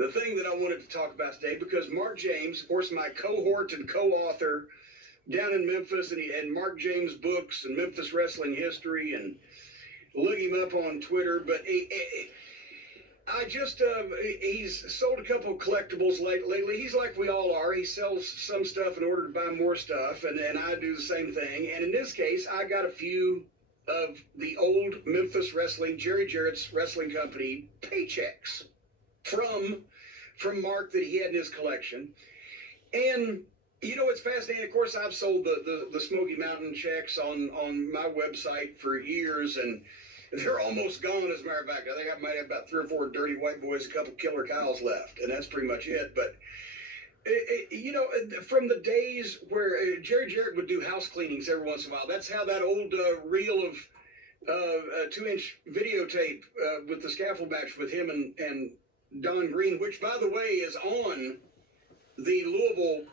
the thing that I wanted to talk about today, because Mark James, of course, my cohort and co-author down in Memphis, and Mark James books and Memphis wrestling history, and look him up on Twitter. But he's sold a couple of collectibles lately. He's like we all are. He sells some stuff in order to buy more stuff, and I do the same thing. And in this case, I got a few of the old Memphis Wrestling, Jerry Jarrett's wrestling company, paychecks from Mark that he had in his collection. And you know, it's fascinating. Of course, I've sold the Smoky Mountain checks on my website for years, and they're almost gone, as a matter of fact. I think I might have about 3 or 4 dirty white boys, a couple Killer Kyles left, and that's pretty much it. But, you know, from the days where Jerry Jarrett would do house cleanings every once in a while, that's how that old reel of 2-inch videotape with the scaffold match with him and Don Green, which, by the way, is on the Louisville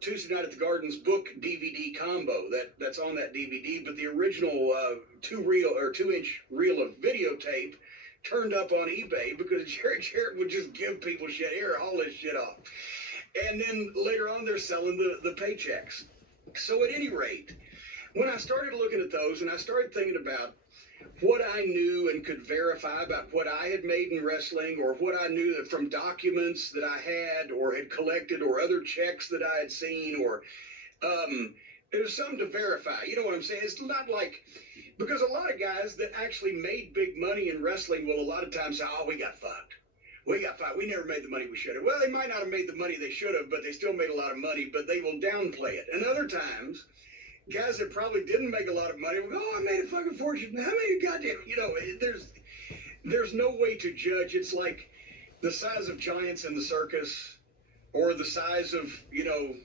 Tuesday Night at the Gardens book DVD combo. That's on that DVD, but the original 2-inch reel of videotape turned up on eBay because Jerry Jarrett would just give people shit. Here, haul this shit off. And then later on, they're selling the paychecks. So at any rate, when I started looking at those and I started thinking about what I knew and could verify about what I had made in wrestling, or what I knew from documents that I had or had collected, or other checks that I had seen, or there's something to verify. You know what I'm saying? It's not like, because a lot of guys that actually made big money in wrestling will a lot of times say, oh, we got fucked. We never made the money we should have. Well, they might not have made the money they should have, but they still made a lot of money, but they will downplay it. And other times, guys that probably didn't make a lot of money will go, oh, I made a fucking fortune. How many goddamn, you know, there's no way to judge. It's like the size of giants in the circus, or the size of, you know,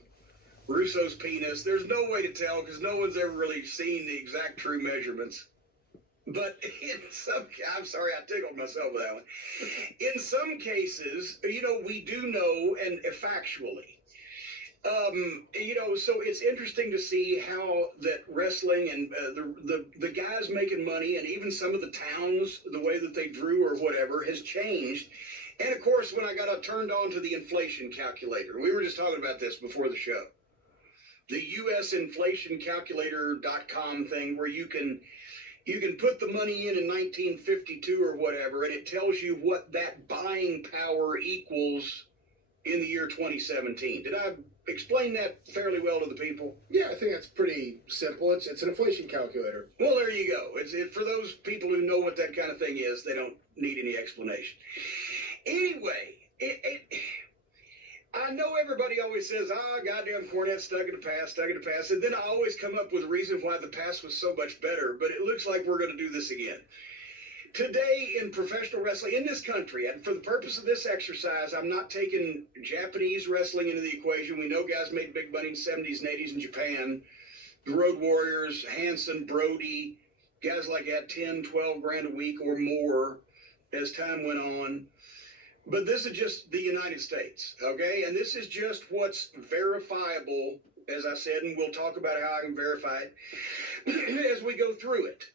Russo's penis. There's no way to tell because no one's ever really seen the exact true measurements. But in some, I'm sorry, I tickled myself with that one. In some cases, you know, we do know, and factually, you know, so it's interesting to see how that wrestling and the guys making money, and even some of the towns, the way that they drew or whatever, has changed. And of course, when I got turned on to the inflation calculator, we were just talking about this before the show, the usinflationcalculator.com thing, where you can put the money in 1952 or whatever, and it tells you what that buying power equals in the year 2017. Did I explain that fairly well to the people? Yeah, I think that's pretty simple. It's an inflation calculator. Well, there you go. For those people who know what that kind of thing is, they don't need any explanation. Anyway, I know everybody always says, goddamn Cornette stuck in the past, and then I always come up with a reason why the past was so much better, but it looks like we're going to do this again. Today in professional wrestling in this country, and for the purpose of this exercise, I'm not taking Japanese wrestling into the equation. We know guys made big money in the 70s and 80s in Japan. The Road Warriors, Hanson, Brody, guys like that, 10, 12 grand a week or more as time went on. But this is just the United States, okay? And this is just what's verifiable, as I said, and we'll talk about how I can verify it as we go through it.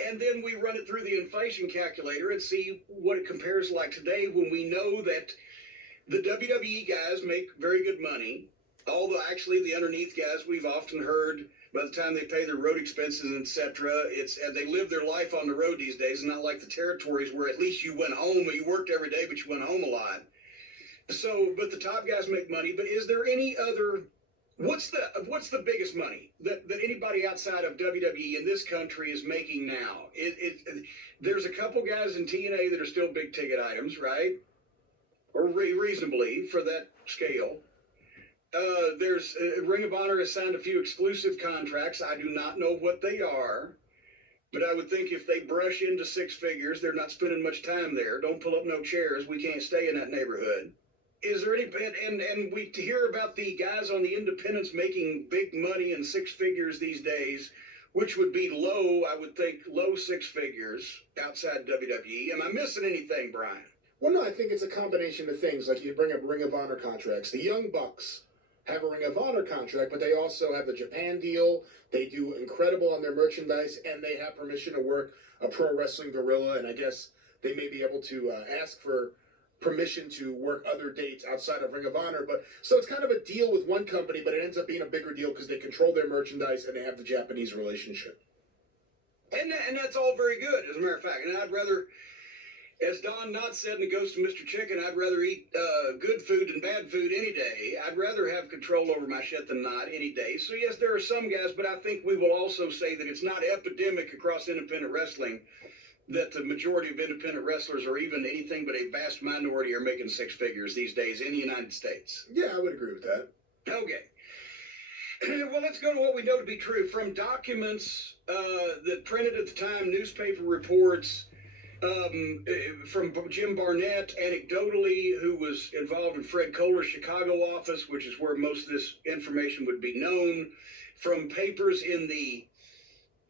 And then we run it through the inflation calculator and see what it compares like today, when we know that the WWE guys make very good money. Although actually the underneath guys, we've often heard by the time they pay their road expenses, etc., they live their life on the road these days, not like the territories where at least you went home, you worked every day, but you went home a lot. So, but the top guys make money. But is there any other? What's the biggest money that anybody outside of WWE in this country is making now? There's a couple guys in TNA that are still big ticket items, right? Or reasonably for that scale. There's Ring of Honor has signed a few exclusive contracts. I do not know what they are, but I would think if they brush into 6 figures, they're not spending much time there. Don't pull up no chairs. We can't stay in that neighborhood. Is there any, and we hear about the guys on the independents making big money in 6 figures these days, which would be low, I would think, low 6 figures outside WWE. Am I missing anything, Brian? Well, no, I think it's a combination of things. Like you bring up Ring of Honor contracts. The Young Bucks have a Ring of Honor contract, but they also have the Japan deal. They do incredible on their merchandise, and they have permission to work a Pro Wrestling Guerrilla, and I guess they may be able to ask for permission to work other dates outside of Ring of Honor. But so it's kind of a deal with one company, but it ends up being a bigger deal because they control their merchandise and they have the Japanese relationship. And that's all very good, as a matter of fact. And I'd rather, as Don Knotts said in The Ghost of Mr. Chicken, I'd rather eat good food than bad food any day. I'd rather have control over my shit than not any day. So, yes, there are some guys, but I think we will also say that it's not epidemic across independent wrestling that the majority of independent wrestlers, or even anything but a vast minority, are making six figures these days in the United States. Yeah, I would agree with that. Okay. Well, let's go to what we know to be true. From documents that printed at the time, newspaper reports, from Jim Barnett, anecdotally, who was involved in Fred Kohler's Chicago office, which is where most of this information would be known, from papers in the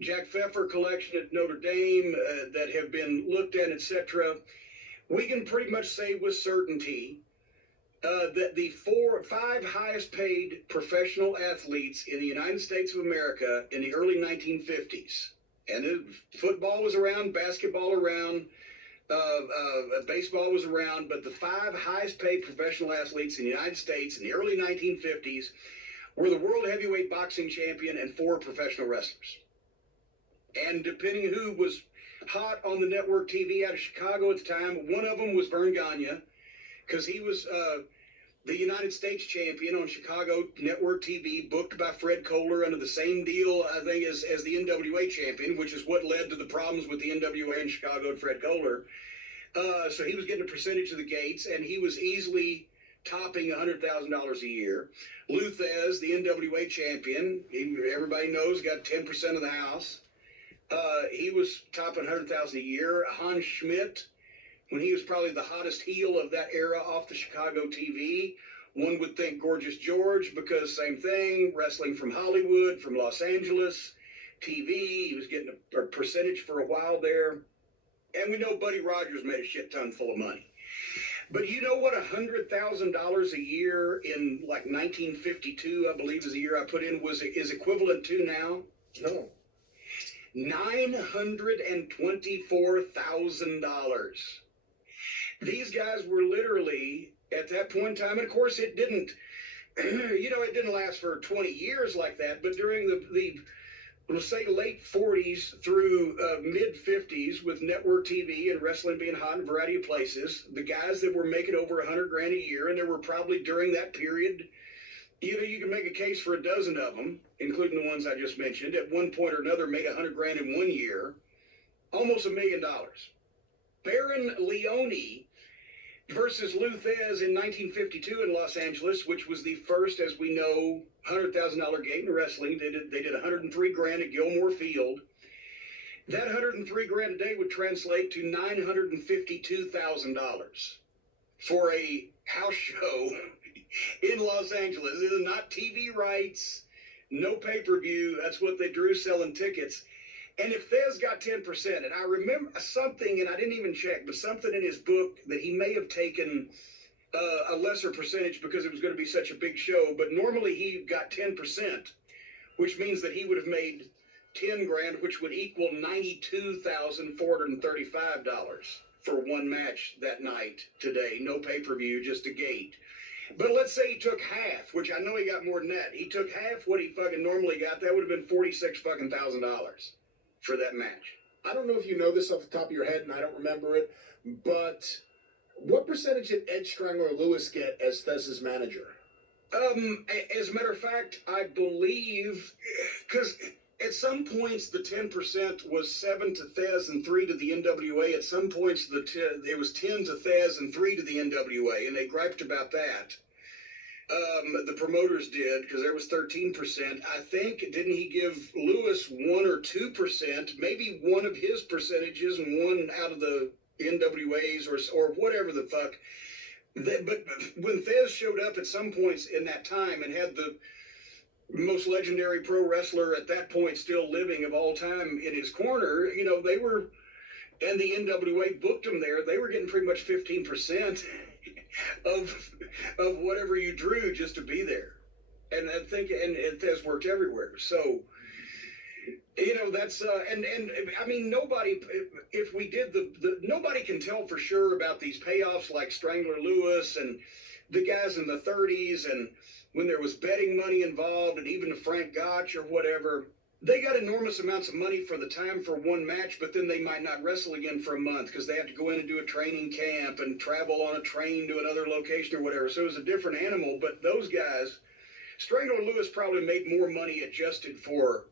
Jack Pfeffer collection at Notre Dame that have been looked at, etc., we can pretty much say with certainty that the five highest paid professional athletes in the United States of America in the early 1950s, and football was around, basketball around, baseball was around, but the five highest paid professional athletes in the United States in the early 1950s were the world heavyweight boxing champion and four professional wrestlers. And depending who was hot on the network TV out of Chicago at the time, one of them was Verne Gagne, because he was the United States champion on Chicago network TV, booked by Fred Kohler under the same deal, I think, as the NWA champion, which is what led to the problems with the NWA in Chicago and Fred Kohler. So he was getting a percentage of the gates, and he was easily topping $100,000 a year. Lou Thesz, the NWA champion, everybody knows, got 10% of the house. He was topping $100,000 a year. Hans Schmidt, when he was probably the hottest heel of that era off the Chicago TV, one would think Gorgeous George, because same thing, wrestling from Hollywood, from Los Angeles, TV, he was getting a percentage for a while there. And we know Buddy Rogers made a shit ton full of money. But you know what $100,000 a year in like 1952, I believe is the year I put in, is equivalent to now? No. $924,000. These guys were literally, at that point in time, and of course it didn't, it didn't last for 20 years like that, but during the let's say late 40s through mid 50s, with network TV and wrestling being hot in a variety of places, the guys that were making over $100,000 a year, and there were probably during that period, you can make a case for a dozen of them, including the ones I just mentioned, at one point or another made $100,000 in 1 year, almost $1 million. Baron Leone versus Lou Thesz in 1952 in Los Angeles, which was the first, as we know, $100,000 gate in wrestling. They did $103,000 at Gilmore Field. That $103,000 a day would translate to $952,000 for a house show in Los Angeles. This is not TV rights, no pay-per-view. That's what they drew selling tickets. And if Thesz got 10%, and I remember something, and I didn't even check, but something in his book that he may have taken a lesser percentage because it was going to be such a big show, but normally he got 10%, which means that he would have made $10,000, which would equal $92,435 for one match that night today. No pay-per-view, just a gate. But let's say he took half, which I know he got more than that. He took half what he fucking normally got. That would have been $46,000 for that match. I don't know if you know this off the top of your head, and I don't remember it, but what percentage did Ed Strangler Lewis get as Thesz's manager? As a matter of fact, I believe, because at some points the 10% was 7 to Thesz and 3 to the NWA. At some points it was 10 to Thesz and 3 to the NWA, and they griped about that. The promoters did, because there was 13%. I think, didn't he give Lewis 1 or 2%, maybe one of his percentages and one out of the NWAs or whatever the fuck. But when Thesz showed up at some points in that time and had the most legendary pro wrestler at that point still living of all time in his corner, they were, and the NWA booked him there, they were getting pretty much 15% of whatever you drew just to be there. And I think, and Thesz worked everywhere. So You know, that's and I mean, nobody. If we did nobody can tell for sure about these payoffs like Strangler Lewis and the guys in the 30s, and when there was betting money involved, and even Frank Gotch or whatever. They got enormous amounts of money for the time for one match, but then they might not wrestle again for a month because they have to go in and do a training camp and travel on a train to another location or whatever. So it was a different animal. But those guys, Strangler Lewis probably made more money adjusted for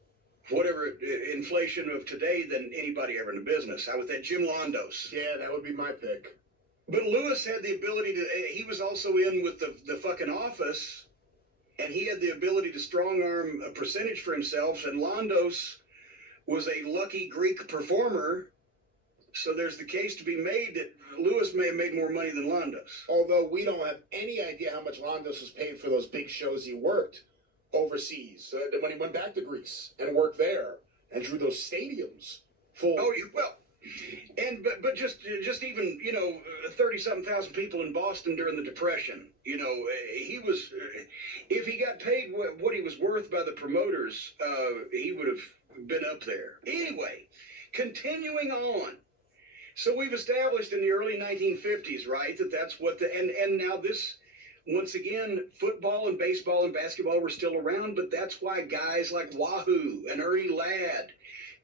whatever inflation of today than anybody ever in the business. I would think Jim Londos. Yeah, that would be my pick. But Lewis had the ability to. He was also in with the fucking Office. And he had the ability to strong arm a percentage for himself. And Londos was a lucky Greek performer. So there's the case to be made that Lewis may have made more money than Londos. Although we don't have any idea how much Londos was paid for those big shows he worked overseas. When he went back to Greece and worked there and drew those stadiums full. Oh, well. And but just even 30-something thousand people in Boston during the Depression. He was, if he got paid what he was worth by the promoters, he would have been up there. Anyway, continuing on. So we've established in the early 1950s, right, that's what and now this. Once again, football and baseball and basketball were still around, but that's why guys like Wahoo and Ernie Ladd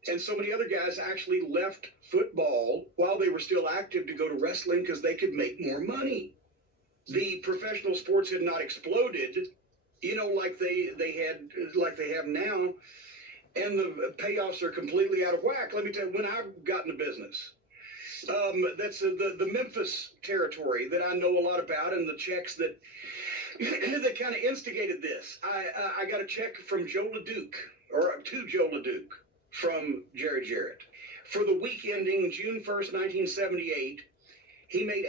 and so many other guys actually left football while they were still active to go to wrestling because they could make more money. The professional sports had not exploded, like they have now, and the payoffs are completely out of whack. Let me tell you, when I got into business, that's the Memphis territory that I know a lot about, and the checks that that kind of instigated this. I got a check from Joe LeDuc, or to Joe LeDuc, from Jerry Jarrett. For the week ending June 1st, 1978, he made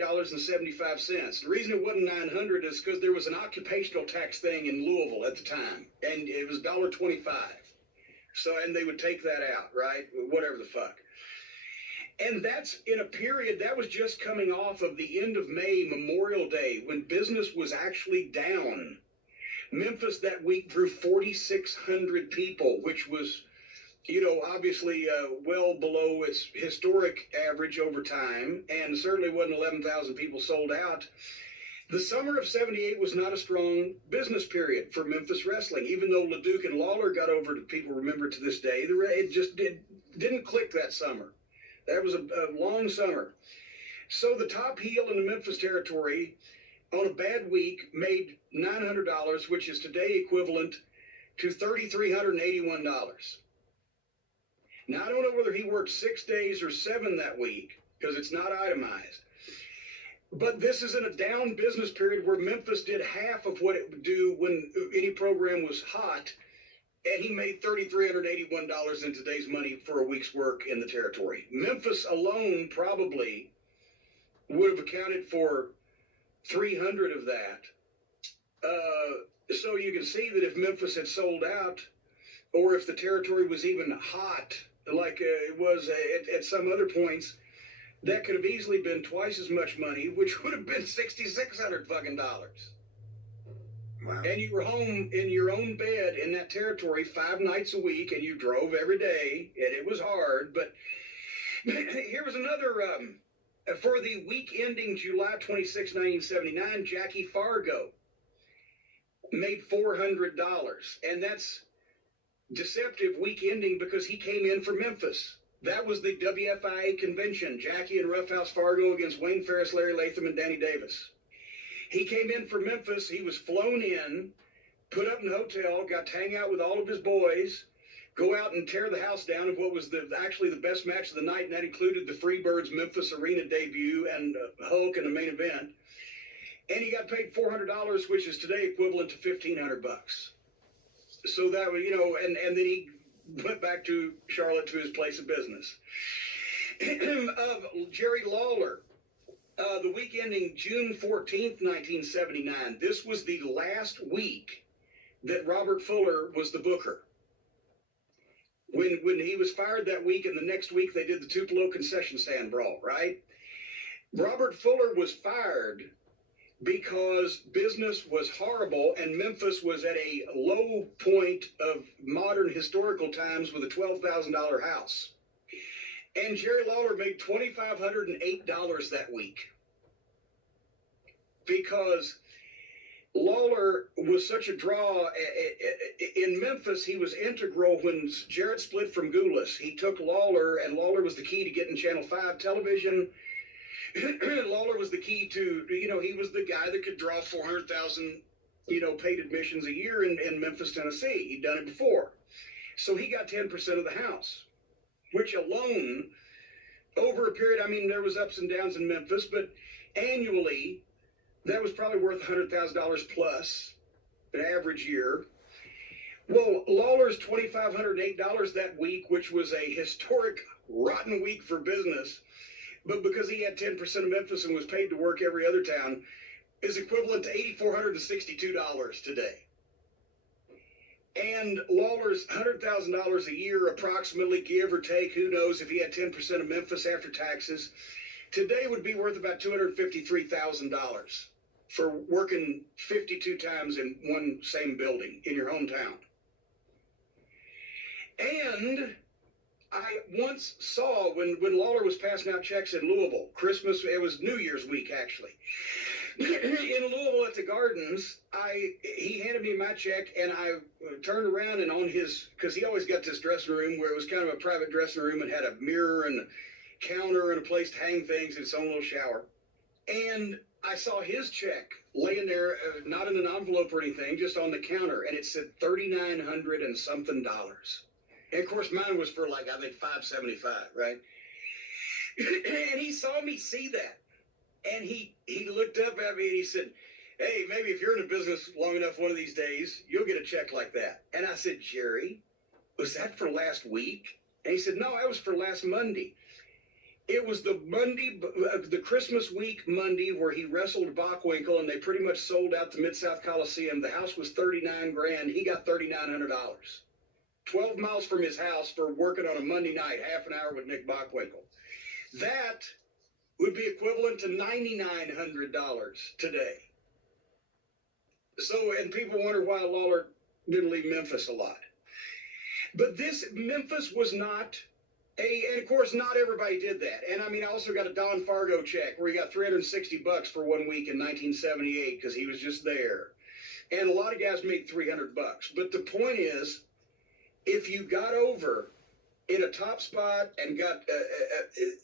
$898.75. The reason it wasn't $900 is because there was an occupational tax thing in Louisville at the time, and it was $1.25. So, and they would take that out, right? Whatever the fuck. And that's in a period that was just coming off of the end of May, Memorial Day, when business was actually down. Memphis that week drew 4,600 people, which was, obviously well below its historic average over time, and certainly wasn't 11,000 people sold out. The summer of 78 was not a strong business period for Memphis wrestling, even though LeDuc and Lawler got over to people remember to this day. It just didn't click that summer. That was a long summer. So the top heel in the Memphis territory on a bad week made $900, which is today equivalent to $3,381. Now, I don't know whether he worked 6 days or 7 that week, because it's not itemized. But this is in a down business period where Memphis did half of what it would do when any program was hot, and he made $3,381 in today's money for a week's work in the territory. Memphis alone probably would have accounted for 300 of that. So you can see that if Memphis had sold out, or if the territory was even hot, like it was at some other points, that could have easily been twice as much money, which would have been $6,600 fucking dollars. Wow. And you were home in your own bed in that territory 5 nights a week, and you drove every day, and it was hard. But here was another. For the week ending July 26, 1979, Jackie Fargo made $400, and that's deceptive week ending because he came in for Memphis. That was the WFIA convention, Jackie and Roughhouse Fargo against Wayne Ferris, Larry Latham, and Danny Davis. He came in for Memphis. He was flown in, put up in a hotel, got to hang out with all of his boys, go out and tear the house down of what was actually the best match of the night, and that included the Freebirds Memphis Arena debut and Hulk in the main event. And he got paid $400, which is today equivalent to $1,500. So that was, and then he went back to Charlotte to his place of business. Jerry Lawler, the week ending June 14th, 1979. This was the last week that Robert Fuller was the booker. When he was fired that week, and the next week they did the Tupelo concession stand brawl, right? Robert Fuller was fired because business was horrible and Memphis was at a low point of modern historical times with a $12,000 house. And Jerry Lawler made $2,508 that week because Lawler was such a draw. In Memphis, he was integral when Jarrett split from Gulas. He took Lawler, and Lawler was the key to getting Channel 5 television. Lawler was the key to, he was the guy that could draw 400,000, paid admissions a year in Memphis, Tennessee. He'd done it before. So he got 10% of the house, which alone, over a period, there was ups and downs in Memphis, but annually, that was probably worth $100,000 plus an average year. Well, Lawler's $2,508 that week, which was a historic, rotten week for business, but because he had 10% of Memphis and was paid to work every other town, is equivalent to $8,462 today. And Lawler's $100,000 a year, approximately, give or take, who knows, if he had 10% of Memphis after taxes, today would be worth about $253,000 for working 52 times in one same building in your hometown. And I once saw when Lawler was passing out checks in Louisville, Christmas, it was New Year's week actually. In Louisville at the Gardens, he handed me my check and I turned around and on his, because he always got this dressing room where it was kind of a private dressing room and had a mirror and a counter and a place to hang things and its own little shower. And I saw his check laying there, not in an envelope or anything, just on the counter, and it said $3,900 and something. And of course, mine was for like, I think, $575, right? And he saw me see that. And he looked up at me and he said, hey, maybe if you're in the business long enough one of these days, you'll get a check like that. And I said, Jerry, was that for last week? And he said, no, that was for last Monday. It was the Monday, the Christmas week Monday, where he wrestled Bockwinkel, and they pretty much sold out the Mid-South Coliseum. The house was $39,000. He got $3,900. 12 miles from his house for working on a Monday night, half an hour with Nick Bockwinkel. That would be equivalent to $9,900 today. So, and people wonder why Lawler didn't leave Memphis a lot. But Memphis was not and of course, not everybody did that. And I also got a Don Fargo check where he got $360 for 1 week in 1978 because he was just there. And a lot of guys made $300. But the point is, if you got over in a top spot and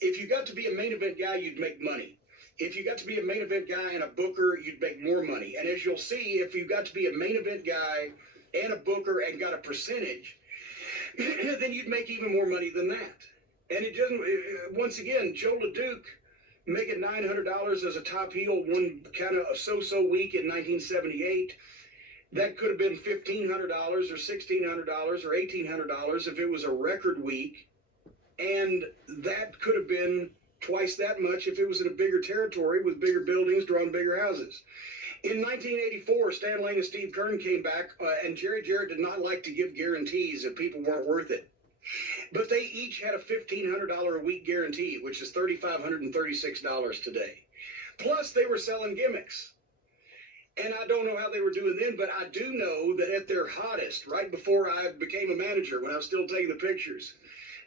if you got to be a main event guy, you'd make money. If you got to be a main event guy and a booker, you'd make more money. And as you'll see, if you got to be a main event guy and a booker and got a percentage, then you'd make even more money than that. And it doesn't, once again, Joe LeDuc making $900 as a top heel one kind of a so-so week in 1978. That could have been $1,500 or $1,600 or $1,800 if it was a record week. And that could have been twice that much if it was in a bigger territory with bigger buildings, drawing bigger houses. In 1984, Stan Lane and Steve Keirn came back, and Jerry Jarrett did not like to give guarantees if people weren't worth it. But they each had a $1,500 a week guarantee, which is $3,536 today. Plus, they were selling gimmicks. And I don't know how they were doing then, but I do know that at their hottest, right before I became a manager, when I was still taking the pictures,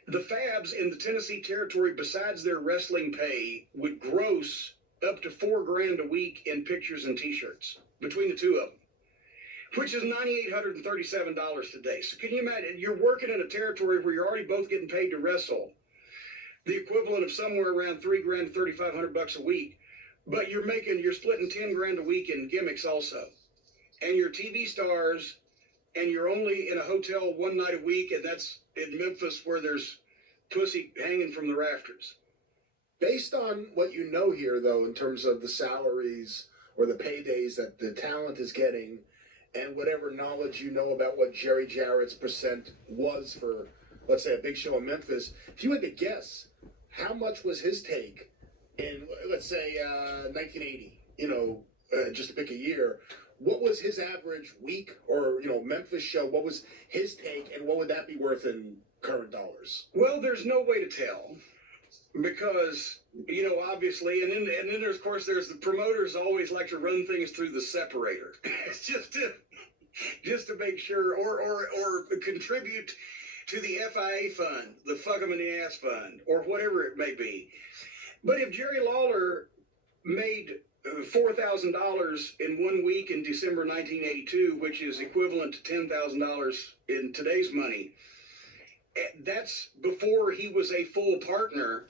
the Fabs in the Tennessee territory, besides their wrestling pay, would gross up to $4,000 a week in pictures and T-shirts between the two of them, which is $9,837 today. So can you imagine? You're working in a territory where you're already both getting paid to wrestle, the equivalent of somewhere around $3,000 to $3,500 a week, but you're splitting $10,000 a week in gimmicks also, and you're TV stars, and you're only in a hotel one night a week, and that's in Memphis where there's pussy hanging from the rafters. Based on what you know here, though, in terms of the salaries or the paydays that the talent is getting, and whatever knowledge you know about what Jerry Jarrett's percent was for, let's say, a big show in Memphis, if you had to guess, how much was his take in, let's say, 1980, just to pick a year, what was his average week or, Memphis show? What was his take, and what would that be worth in current dollars? Well, there's no way to tell. because obviously, and then there's, of course, there's the promoters always like to run things through the separator. It's just to make sure, or contribute to the FIA fund, the fuck 'em in the ass fund, or whatever it may be. But if Jerry Lawler made $4,000 in 1 week in December 1982, which is equivalent to $10,000 in today's money, that's before he was a full partner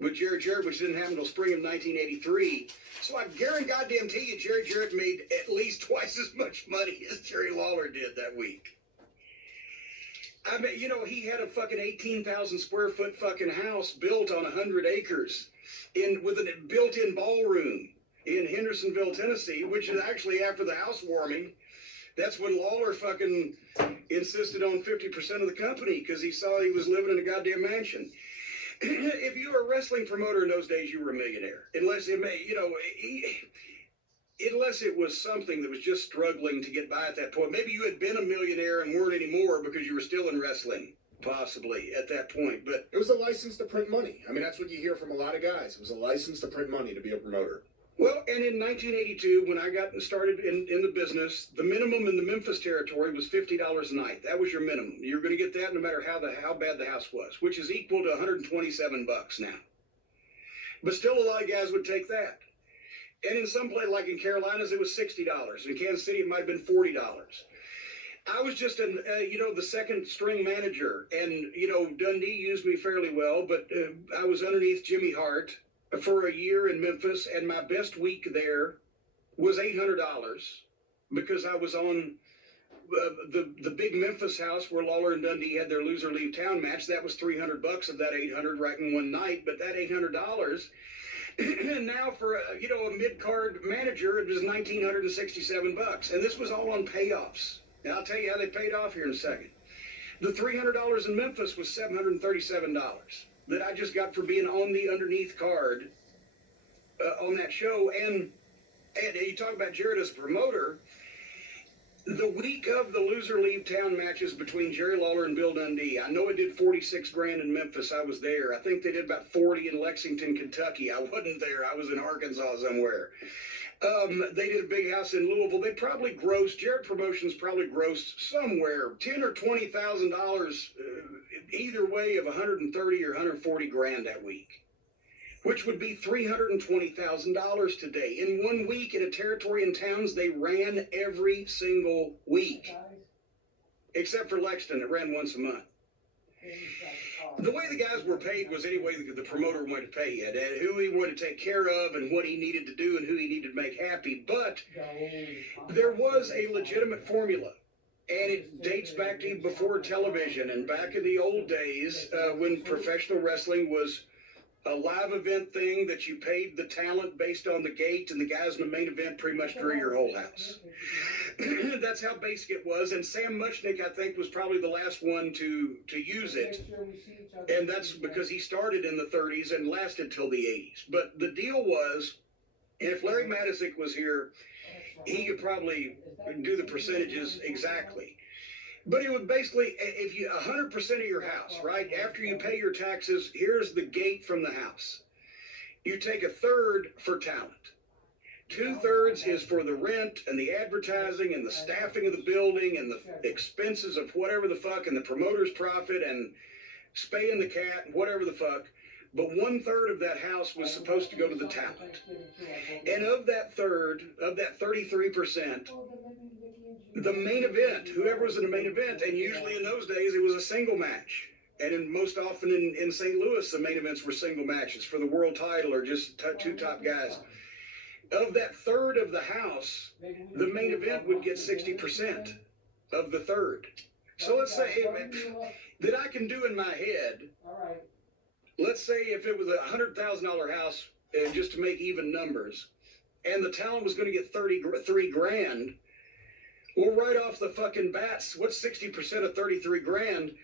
with Jerry Jarrett, which didn't happen until spring of 1983. So I guarantee you, Jerry Jarrett made at least twice as much money as Jerry Lawler did that week. I mean, he had a fucking 18,000 square foot fucking house built on 100 acres with a built-in ballroom in Hendersonville, Tennessee, which is actually after the housewarming. That's when Lawler fucking insisted on 50% of the company because he saw he was living in a goddamn mansion. If you were a wrestling promoter in those days, you were a millionaire. Unless it was something that was just struggling to get by at that point. Maybe you had been a millionaire and weren't anymore because you were still in wrestling, possibly, at that point. But it was a license to print money. I mean, that's what you hear from a lot of guys. It was a license to print money to be a promoter. Well, and in 1982, when I got started in the business, the minimum in the Memphis territory was $50 a night. That was your minimum. You're going to get that no matter how bad the house was, which is equal to $127 now. But still, a lot of guys would take that. And in some place, like in Carolinas, it was $60. In Kansas City, it might have been $40. I was just the second string manager, and Dundee used me fairly well, but I was underneath Jimmy Hart for a year in Memphis, and my best week there was $800 because I was on the big Memphis house where Lawler and Dundee had their loser leave town match. That was $300 of that $800 right in one night, but that $800. And now for a mid-card manager, it was $1,967, and this was all on payoffs. Now I'll tell you how they paid off here in a second. The $300 in Memphis was $737 that I just got for being on the underneath card on that show. And you talk about Jarrett as a promoter. The week of the loser leave town matches between Jerry Lawler and Bill Dundee, I know it did $46,000 in Memphis. I was there. I think they did about 40 in Lexington, Kentucky. I wasn't there. I was in Arkansas somewhere. They did a big house in Louisville. Jarrett Promotions probably grossed somewhere $10,000 or $20,000 either way of $130,000 or $140,000 that week, which would be $320,000 today. In 1 week in a territory and towns, they ran every single week, except for Lexington, that ran once a month. The way the guys were paid was any way the promoter wanted to pay it, and who he wanted to take care of, and what he needed to do, and who he needed to make happy. But there was a legitimate formula, and it dates back to before television and back in the old days when professional wrestling was a live event thing that you paid the talent based on the gate, and the guys in the main event pretty much drew your whole house. That's how basic it was, and Sam Muchnick, I think, was probably the last one to use it, and that's because he started in the 30s and lasted till the 80s. But the deal was, and if Larry Matisic was here, he could probably do the percentages exactly. But it would basically, if you 100% of your house, right, after you pay your taxes, here's the gate from the house. You take a third for talent. 2/3 is for the rent and the advertising and the staffing of the building and the expenses of whatever the fuck and the promoter's profit and spaying the cat and whatever the fuck. But 1/3 of that house was supposed to go to the talent. And of that third, of that 33%, the main event, whoever was in the main event, and usually in those days it was a single match. And most often in St. Louis, the main events were single matches for the world title or just two top guys. Of that third of the house, the main event would get 60% of the third. So let's say that I can do in my head, let's say if it was a $100,000 house, just to make even numbers, and the talent was going to get $33,000, well, right off the fucking bats, what's 60% of $33,000?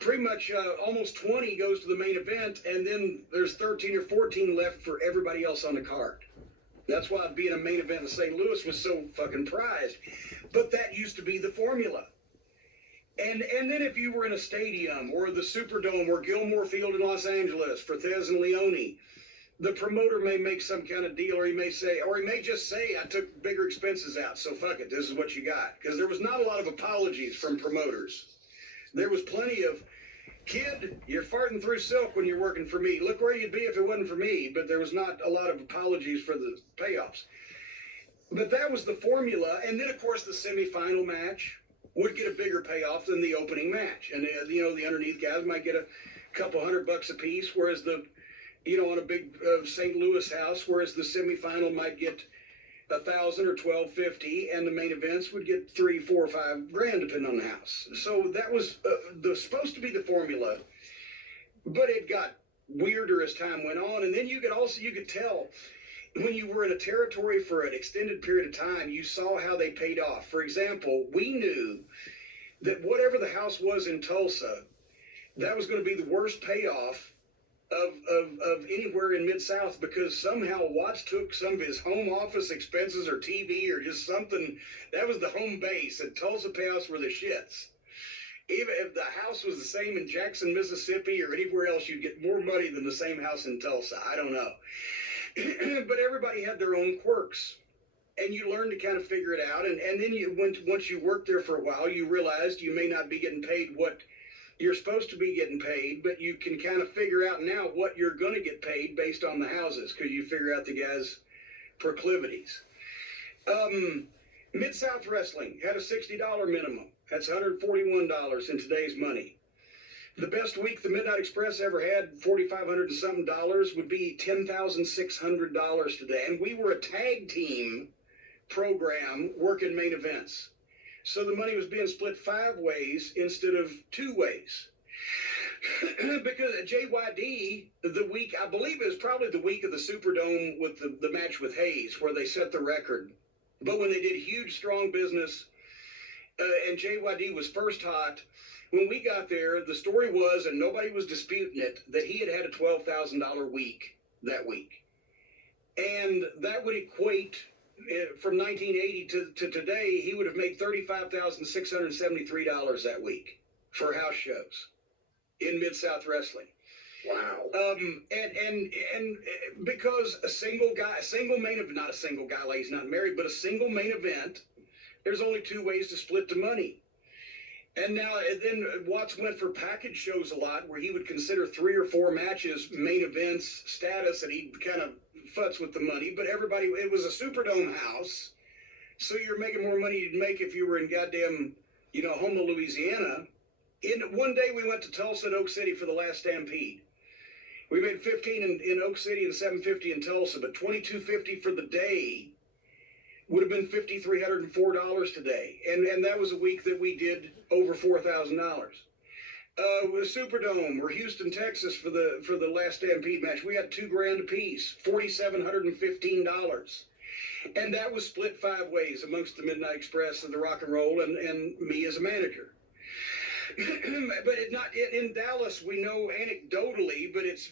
Pretty much almost 20 goes to the main event, and then there's 13 or 14 left for everybody else on the card. That's why being a main event in St. Louis was so fucking prized. But that used to be the formula. And then if you were in a stadium or the Superdome or Gilmore Field in Los Angeles for Thez and Leone, the promoter may make some kind of deal, or he may just say, I took bigger expenses out, so fuck it, this is what you got. Because there was not a lot of apologies from promoters. There was plenty of, kid, you're farting through silk when you're working for me. Look where you'd be if it wasn't for me. But there was not a lot of apologies for the payoffs. But that was the formula. And then, of course, the semifinal match would get a bigger payoff than the opening match. And, the underneath guys might get a couple $100 a piece, whereas on a big St. Louis house, whereas the semifinal might get $1,000 or $1,250, and the main events would get $3, $4, $5 grand depending on the house. So that was supposed to be the formula, but it got weirder as time went on. And then you could tell when you were in a territory for an extended period of time, you saw how they paid off. For example, we knew that whatever the house was in Tulsa, that was going to be the worst payoff of anywhere in Mid-South, because somehow Watts took some of his home office expenses or TV or just something. That was the home base, and Tulsa payoffs were the shits. Even if the house was the same in Jackson, Mississippi or anywhere else, you'd get more money than the same house in Tulsa. I don't know. But everybody had their own quirks, and you learned to kind of figure it out. And then once you worked there for a while, you realized you may not be getting paid what you're supposed to be getting paid, but you can kind of figure out now what you're going to get paid based on the houses, because you figure out the guy's proclivities. Mid-South Wrestling had a $60 minimum. That's $141 in today's money. The best week the Midnight Express ever had, $4,500 and something dollars, would be $10,600 today. And we were a tag team program working main events. So the money was being split 5 ways instead of 2 ways. Because JYD, the week, I believe it was probably the week of the Superdome with the match with Hayes, where they set the record. But when they did huge, strong business, and JYD was first hot, when we got there, the story was, and nobody was disputing it, that he had a $12,000 week that week. And that would equate, from 1980 to today, he would have made $35,673 that week for house shows in Mid-South Wrestling. Wow. And because a single main event, not a single guy like he's not married, but a single main event, there's only 2 ways to split the money. And then Watts went for package shows a lot, where he would consider 3 or 4 matches main events status, and he'd kind of futz with the money. But everybody, it was a Superdome house, so you're making more money you'd make if you were in goddamn, Houma, Louisiana. One day we went to Tulsa and Oak City for the last Stampede. We made 15 in Oak City and 750 in Tulsa, but 2250 for the day would have been $5,304 today. And that was a week that we did over $4,000. With Superdome or Houston, Texas for the last Stampede match, we had $2 grand apiece, $4,715. And that was split 5 ways amongst the Midnight Express and the Rock and Roll and me as a manager. But in Dallas, we know anecdotally, but it's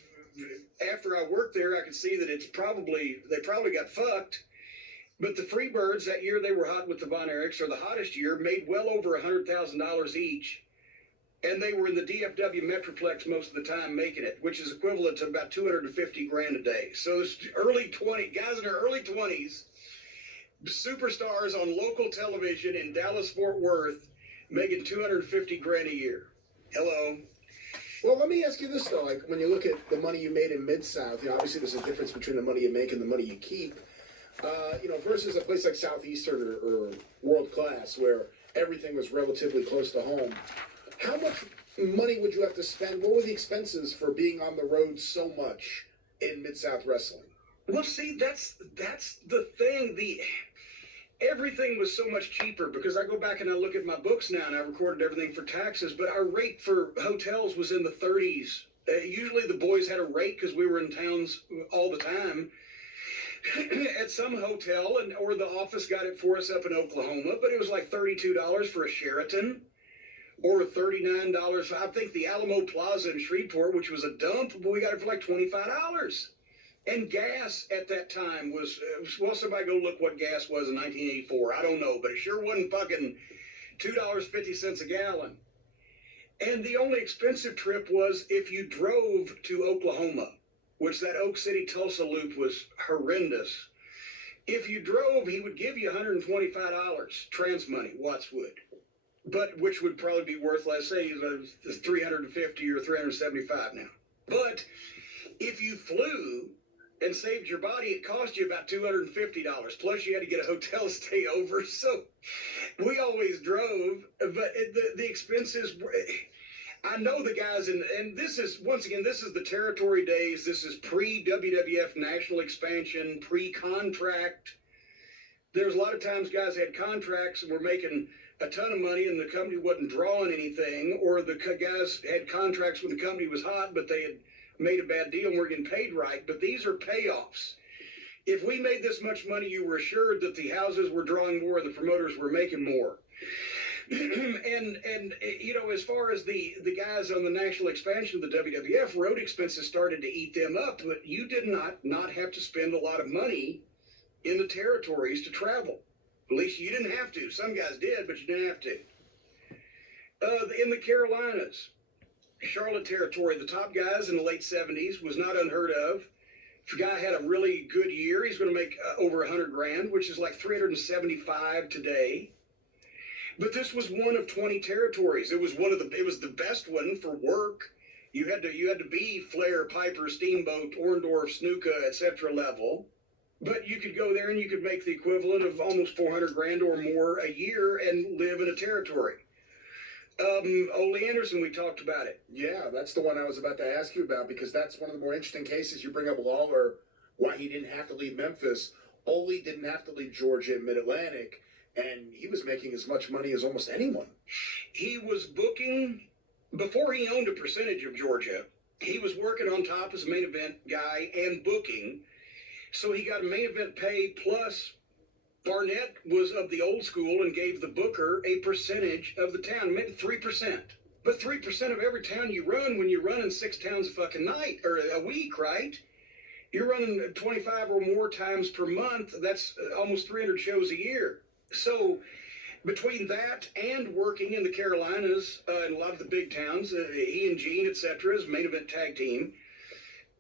after I worked there, I could see that they probably got fucked. But the Freebirds, that year they were hot with the Von Erichs, or the hottest year, made well over $100,000 each. And they were in the DFW Metroplex most of the time making it, which is equivalent to about 250 grand a day. So it's guys in their early 20s, superstars on local television in Dallas-Fort Worth, making 250 grand a year. Hello. Well, let me ask you this, though. Like, when you look at the money you made in Mid-South, obviously there's a difference between the money you make and the money you keep. Versus a place like Southeastern or World Class, where everything was relatively close to home. How much money would you have to spend? What were the expenses for being on the road so much in Mid-South Wrestling? Well, see, that's the thing. Everything was so much cheaper, because I go back and I look at my books now, and I recorded everything for taxes, but our rate for hotels was in the 30s. Usually the boys had a rate because we were in towns all the time. At some hotel, or the office got it for us up in Oklahoma, but it was like $32 for a Sheraton, or $39. I think the Alamo Plaza in Shreveport, which was a dump, but we got it for like $25. And gas at that time was, somebody go look what gas was in 1984. I don't know, but it sure wasn't fucking $2.50 a gallon. And the only expensive trip was if you drove to Oklahoma, which that Oak City Tulsa loop was horrendous. If you drove, he would give you $125 trans money, Watts would, but which would probably be worth, let's say, $350 or $375 now. But if you flew and saved your body, it cost you about $250. Plus, you had to get a hotel stay over. So we always drove, but the expenses. I know the guys, and this is, once again, this is the territory days. This is pre-WWF national expansion, pre-contract. There's a lot of times guys had contracts and were making a ton of money and the company wasn't drawing anything, or the guys had contracts when the company was hot, but they had made a bad deal and weren't getting paid right. But these are payoffs. If we made this much money, you were assured that the houses were drawing more and the promoters were making more. and you know, as far as the guys on the national expansion of the WWF, road expenses started to eat them up, but you did not have to spend a lot of money in the territories to travel. At least you didn't have to. Some guys did, but you didn't have to. In the Carolinas, Charlotte territory, the top guys in the late 70s was not unheard of. If a guy had a really good year, he's going to make over 100 grand, which is like 375 today. But this was one of 20 territories. It was the best one for work. You had to be Flair, Piper, Steamboat, Orndorff, Snuka, etc. level. But you could go there and you could make the equivalent of almost 400 grand or more a year and live in a territory. Ole Anderson, we talked about it. Yeah, that's the one I was about to ask you about, because that's one of the more interesting cases. You bring up Lawler, why he didn't have to leave Memphis. Ole didn't have to leave Georgia and Mid-Atlantic, and he was making as much money as almost anyone. He was booking, before he owned a percentage of Georgia, he was working on top as a main event guy and booking. So he got a main event pay, plus Barnett was of the old school and gave the booker a percentage of the town, maybe 3%. But 3% of every town you run, when you're running 6 towns a fucking night, or a week, right? You're running 25 or more times per month. That's almost 300 shows a year. So between that and working in the Carolinas and a lot of the big towns, he and Gene, etc., his main event tag team,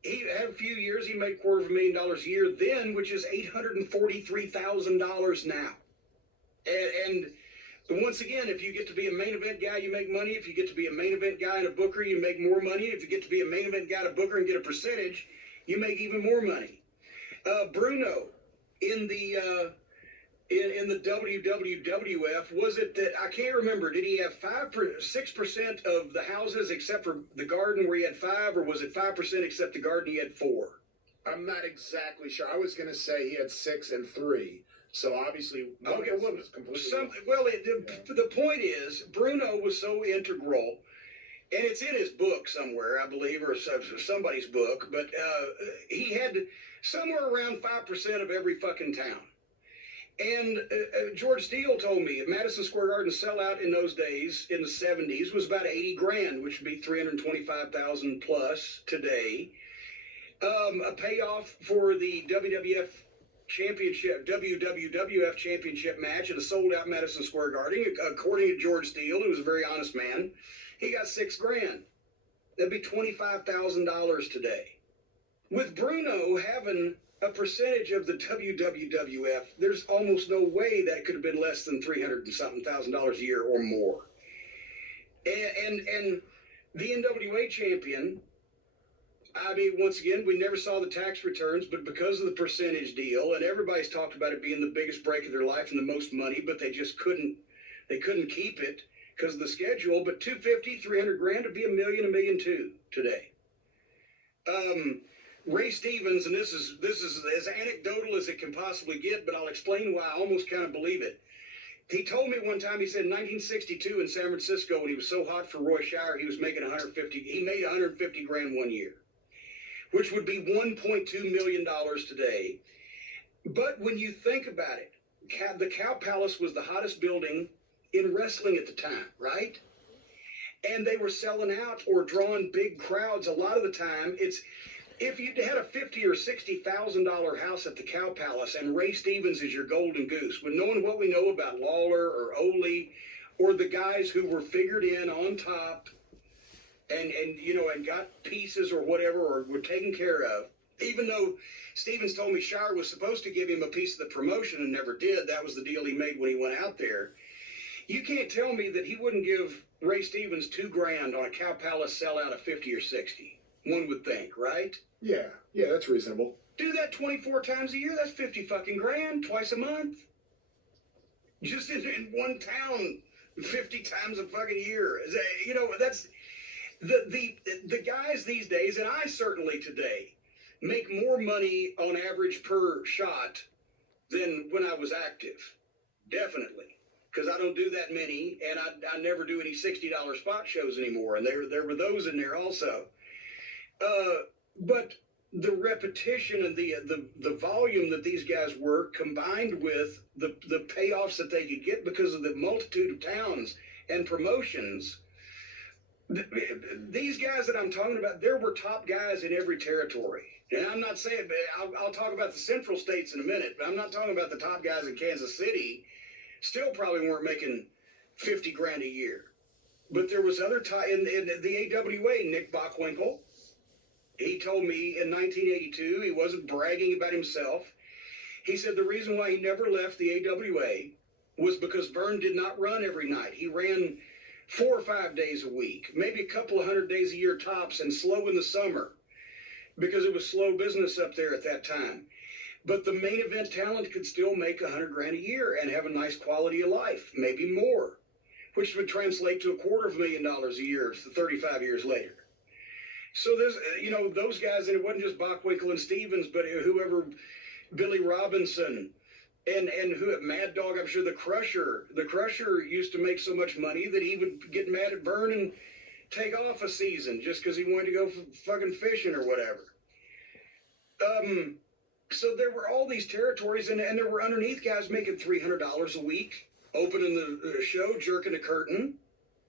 he had a few years, he made $250,000 a year then, which is $843,000 now. And once again, if you get to be a main event guy, you make money. If you get to be a main event guy and a booker, you make more money. If you get to be a main event guy and a booker and get a percentage, you make even more money. Bruno, in the WWF, was it that, I can't remember, did he have 6% of the houses except for the Garden where he had 5, or was it 5% except the Garden he had 4? I'm not exactly sure. I was going to say he had 6 and 3. So obviously, okay, well, was completely the point is, Bruno was so integral, and it's in his book somewhere, I believe, or somebody's book, but he had somewhere around 5% of every fucking town. And George Steele told me Madison Square Garden sellout in those days, in the 70s, was about 80 grand, which would be 325,000 plus today. A payoff for the WWF championship, WWF championship match at a sold-out Madison Square Garden, according to George Steele, who was a very honest man, he got 6 grand. That'd be $25,000 today. With Bruno having a percentage of the WWF, there's almost no way that could have been less than $300 and something thousand a year or more. And the NWA champion, I mean, once again, we never saw the tax returns, but because of the percentage deal, and everybody's talked about it being the biggest break of their life and the most money, but they just couldn't keep it because of the schedule. But 250, 300 grand would be $1 million, $1.2 million today. Ray Stevens, and this is as anecdotal as it can possibly get, but I'll explain why I almost kind of believe it. He told me one time, he said in 1962 in San Francisco, when he was so hot for Roy Shire, he was making he made 150 grand one year, which would be $1.2 million today. But when you think about it, the Cow Palace was the hottest building in wrestling at the time, right? And they were selling out or drawing big crowds a lot of the time. If you had a $50,000 or $60,000 house at the Cow Palace and Ray Stevens is your golden goose, with knowing what we know about Lawler or Ole or the guys who were figured in on top and got pieces or whatever, or were taken care of. Even though Stevens told me Shire was supposed to give him a piece of the promotion and never did. That was the deal he made when he went out there. You can't tell me that he wouldn't give Ray Stevens $2,000 on a Cow Palace sellout of 50 or 60. One would think, right? Yeah, that's reasonable. Do that 24 times a year. That's 50 fucking grand twice a month. Just in one town, 50 times a fucking year. That's the guys these days, and I certainly today, make more money on average per shot than when I was active. Definitely. Because I don't do that many, and I never do any $60 spot shows anymore, and there were those in there also. But the repetition and the volume that these guys work, combined with the payoffs that they could get because of the multitude of towns and promotions, these guys that I'm talking about, there were top guys in every territory. And I'm not saying, I'll talk about the central states in a minute, but I'm not talking about the top guys in Kansas City. Still probably weren't making 50 grand a year. But there was other in the AWA, Nick Bockwinkel. He told me in 1982, he wasn't bragging about himself. He said the reason why he never left the AWA was because Vern did not run every night. He ran 4 or 5 days a week, maybe a couple of 100 days a year tops, and slow in the summer because it was slow business up there at that time. But the main event talent could still make 100 grand a year and have a nice quality of life, maybe more, which would translate to $250,000 a year 35 years later. So there's, those guys, and it wasn't just Bockwinkel and Stevens, but whoever, Billy Robinson, and who at Mad Dog, I'm sure the Crusher used to make so much money that he would get mad at Vern and take off a season just because he wanted to go fucking fishing or whatever. So there were all these territories, and there were underneath guys making $300 a week, opening the show, jerking a curtain.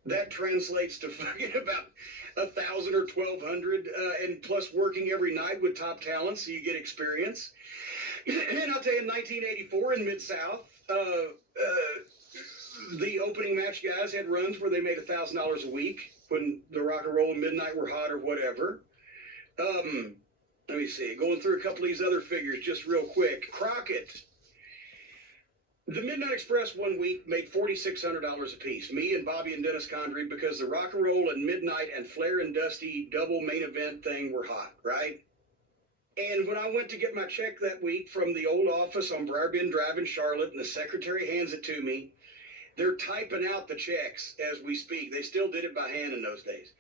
That translates to fucking about 1,000 or 1,200, and plus working every night with top talent, so you get experience. And I'll tell you, in 1984 in Mid-South, the opening match guys had runs where they made $1,000 a week when the Rock and Roll and Midnight were hot or whatever. Let me see, going through a couple of these other figures just real quick. Crockett. The Midnight Express 1 week made $4,600 a piece. Me and Bobby and Dennis Condrey, because the Rock and Roll and Midnight and Flair and Dusty double main event thing were hot, right? And when I went to get my check that week from the old office on Briarbend Drive in Charlotte, and the secretary hands it to me, they're typing out the checks as we speak. They still did it by hand in those days.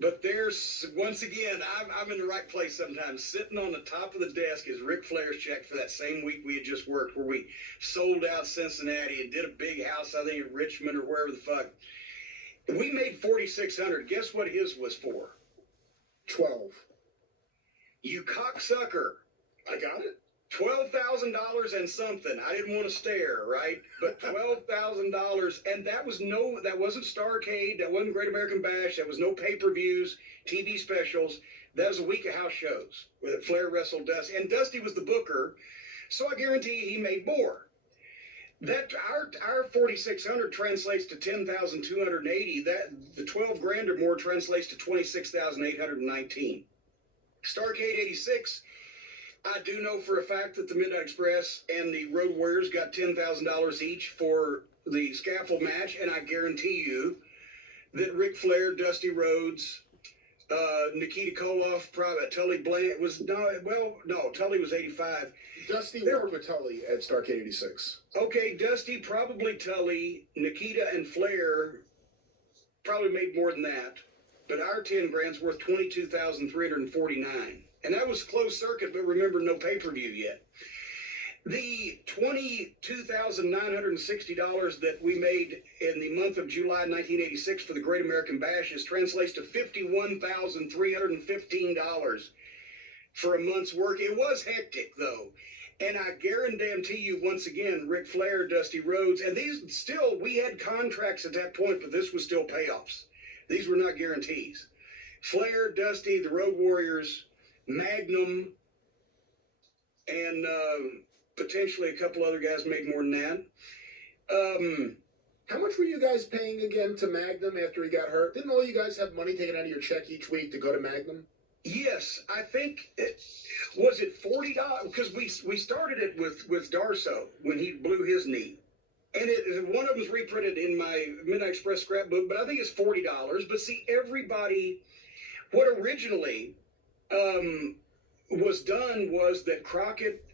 But there's, once again, I'm in the right place sometimes. Sitting on the top of the desk is Ric Flair's check for that same week we had just worked, where we sold out Cincinnati and did a big house, I think, in Richmond or wherever the fuck. We made $4,600. Guess what his was for? 12. You cocksucker. I got it. $12,000 and something. I didn't want to stare, right? But $12,000, and that wasn't Starrcade, that wasn't Great American Bash, that was no pay-per-views, TV specials. That was a week of house shows where Flair wrestled Dusty, and Dusty was the booker, so I guarantee he made more. That our 4,600 translates to 10,280. That the 12 grand or more translates to 26,819. Starrcade 86. I do know for a fact that the Midnight Express and the Road Warriors got $10,000 each for the scaffold match, and I guarantee you that Ric Flair, Dusty Rhodes, Nikita Koloff, Tully Blanchard Tully was 85. Dusty worked with Tully at Starrcade 86. Okay, Dusty, probably Tully, Nikita, and Flair probably made more than that, but our 10 grand's worth $22,349. And that was closed circuit, but remember, no pay-per-view yet. The $22,960 that we made in the month of July 1986 for the Great American Bashes translates to $51,315 for a month's work. It was hectic, though. And I guarantee you, once again, Ric Flair, Dusty Rhodes, and these still, we had contracts at that point, but this was still payoffs. These were not guarantees. Flair, Dusty, the Road Warriors, Magnum, and potentially a couple other guys made more than that. How much were you guys paying again to Magnum after he got hurt? Didn't all you guys have money taken out of your check each week to go to Magnum? Yes, I think was it $40 because we started it with Darso when he blew his knee, and one of them is reprinted in my Midnight Express scrapbook, but I think it's $40. But see, everybody, what originally was done was that Crockett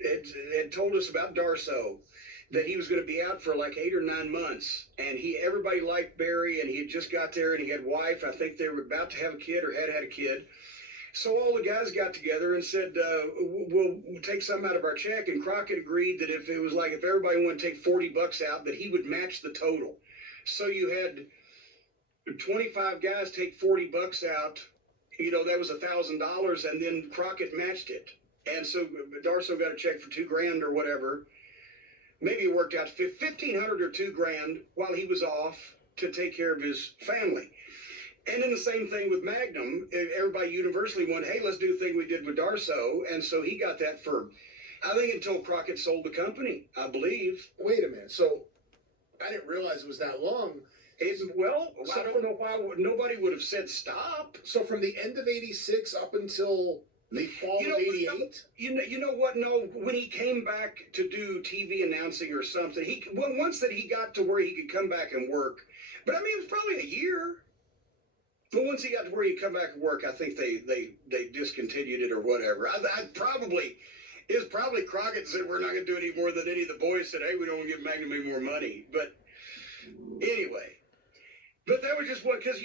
had told us about Darso, that he was going to be out for like 8 or 9 months, and everybody liked Barry, and he had just got there, and he had a wife. I think they were about to have a kid or had a kid. So all the guys got together and said, we'll take some out of our check, and Crockett agreed that if everybody wanted to take $40 out, that he would match the total. So you had 25 guys take $40 out. That was $1,000, and then Crockett matched it. And so Darso got a check for $2,000 or whatever. Maybe it worked out to $1,500 or $2,000 while he was off to take care of his family. And then the same thing with Magnum. Everybody universally went, hey, let's do the thing we did with Darso. And so he got that for, I think, until Crockett sold the company, I believe. Wait a minute. So I didn't realize it was that long. I don't know why nobody would have said stop. So from the end of '86 up until the fall of '88? You know what? No, when he came back to do TV announcing or something, once that he got to where he could come back and work. But I mean, it was probably a year. But once he got to where he could come back and work, I think they discontinued it or whatever. It was probably Crockett said, we're not going to do it any more than any of the boys said, hey, we don't want to give Magnum any more money. But anyway. But that was just because,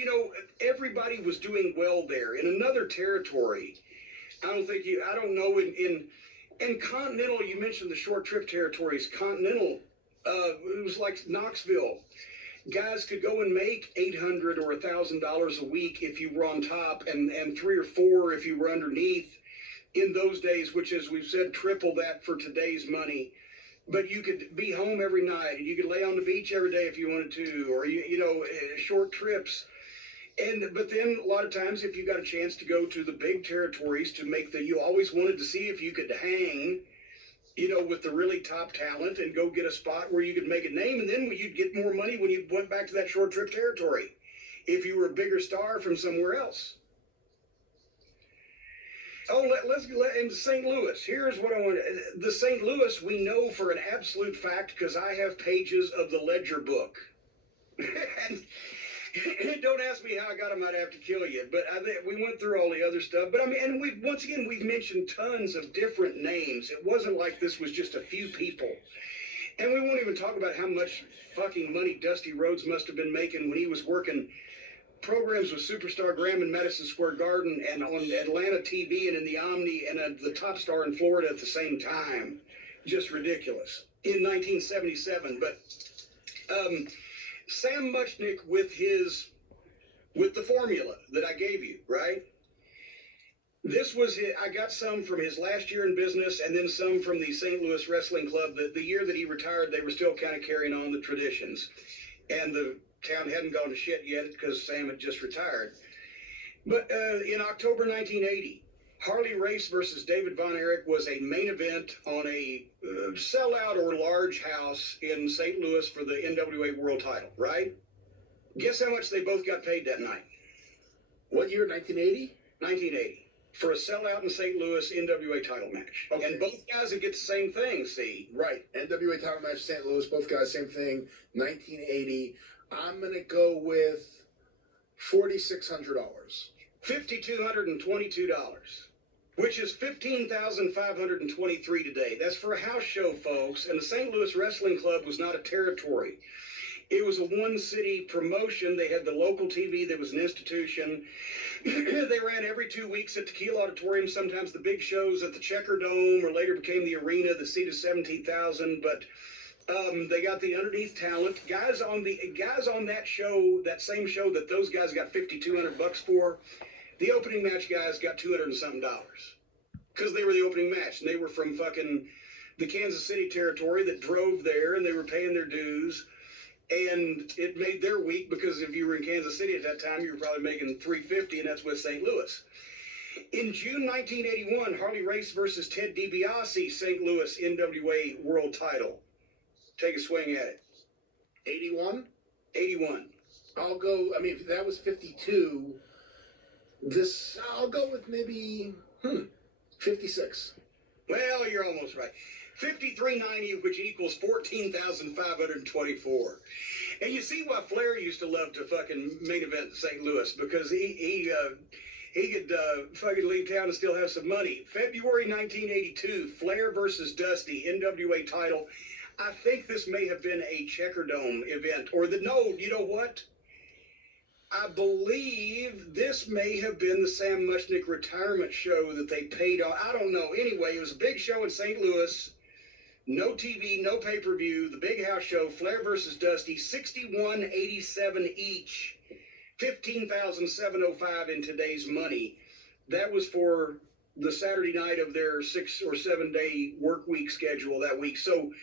everybody was doing well there. In another territory, I don't know, in Continental, you mentioned the short trip territories. Continental, it was like Knoxville. Guys could go and make $800 or $1,000 a week if you were on top, and 3 or 4 if you were underneath in those days, which, as we've said, triple that for today's money. But you could be home every night, and you could lay on the beach every day if you wanted to, or short trips. But then a lot of times, if you got a chance to go to the big territories to you always wanted to see if you could hang, with the really top talent and go get a spot where you could make a name, and then you'd get more money when you went back to that short trip territory if you were a bigger star from somewhere else. Let's in St. Louis. Here's what I want. The St. Louis we know for an absolute fact because I have pages of the ledger book. And don't ask me how I got them. I'd have to kill you. But we went through all the other stuff. But I mean, and we've mentioned tons of different names. It wasn't like this was just a few people. And we won't even talk about how much fucking money Dusty Rhodes must have been making when he was working programs with Superstar Graham in Madison Square Garden and on Atlanta TV and in the Omni and the Top Star in Florida at the same time. Just ridiculous. In 1977. But Sam Muchnick with the formula that I gave you, right? This was I got some from his last year in business and then some from the St. Louis Wrestling Club. The year that he retired, they were still kind of carrying on the traditions. And the town hadn't gone to shit yet because Sam had just retired. But in October 1980, Harley Race versus David Von Erich was a main event on a sellout or large house in St. Louis for the NWA World Title, right? Guess how much they both got paid that night? What year, 1980? 1980. For a sellout in St. Louis NWA title match. Okay. And both guys would get the same thing, see? Right. NWA title match, St. Louis, both guys, same thing, 1980. I'm going to go with $4,600. $5,222, which is $15,523 today. That's for a house show, folks. And the St. Louis Wrestling Club was not a territory. It was a one-city promotion. They had the local TV that was an institution. They ran every 2 weeks at Tequila Auditorium, sometimes the big shows at the Checker Dome, or later became the Arena, the seat of 17,000. But they got the underneath talent. Guys on that show, that same show that those guys got $5,200 for, the opening match guys got $200 and something because they were the opening match, and they were from fucking the Kansas City territory that drove there, and they were paying their dues. And it made their week because if you were in Kansas City at that time, you were probably making $350, and that's with St. Louis. In June 1981, Harley Race versus Ted DiBiase, St. Louis NWA World Title. Take a swing at it. 81? 81. I'll go. I mean, if that was 52, I'll go with maybe 56. Well, you're almost right. 5390, which equals 14,524. And you see why Flair used to love to fucking main event St. Louis, because he could fucking leave town and still have some money. February 1982, Flair versus Dusty, NWA title. I think this may have been a Checkerdome event, you know what? I believe this may have been the Sam Muchnick retirement show that they paid on. I don't know. Anyway, it was a big show in St. Louis. No TV, no pay-per-view. The big house show, Flair versus Dusty, 61.87 each, 15,705 in today's money. That was for the Saturday night of their 6 or 7 day work week schedule that week. So,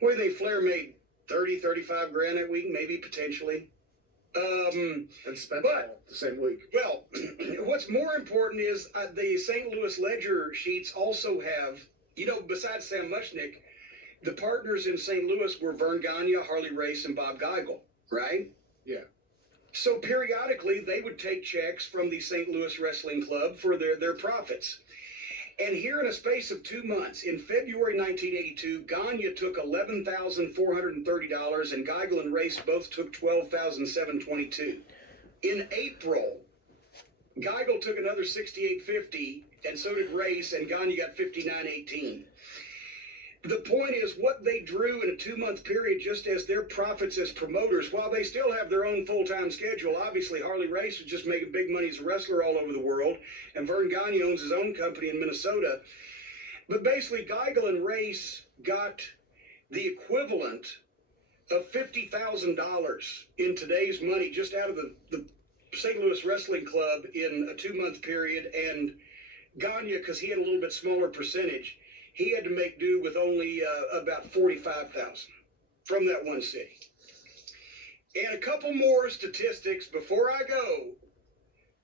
what do they? Flair made 30, 35 grand that week, maybe potentially. And spent all the same week. Well, what's more important is the St. Louis Ledger sheets also have, besides Sam Muchnick, the partners in St. Louis were Vern Gagne, Harley Race, and Bob Geigel, right? Yeah. So periodically, they would take checks from the St. Louis Wrestling Club for their profits. And here in a space of 2 months, in February 1982, Gagne took $11,430, and Geigel and Race both took $12,722. In April, Geigel took another $68.50, and so did Race, and Gagne got $59.18. The point is, what they drew in a 2-month period, just as their profits as promoters, while they still have their own full-time schedule. Obviously, Harley Race is just making big money as a wrestler all over the world, and Vern Gagne owns his own company in Minnesota. But basically, Geigel and Race got the equivalent of $50,000 in today's money just out of the St. Louis Wrestling Club in a 2-month period, and Gagne, because he had a little bit smaller percentage, he had to make do with only about $45,000 from that one city. And a couple more statistics before I go.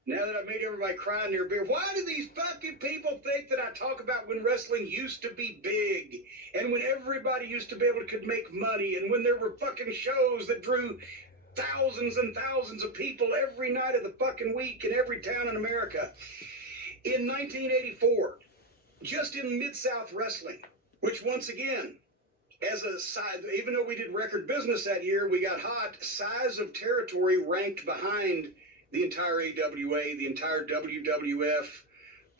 Now that I've made everybody cry in their beer, why do these fucking people think that I talk about when wrestling used to be big, and when everybody used to be able to make money, and when there were fucking shows that drew thousands and thousands of people every night of the fucking week in every town in America? In 1984, just in Mid-South Wrestling, which once again, as a side, even though we did record business that year, we got hot, size of territory ranked behind the entire AWA, the entire WWF,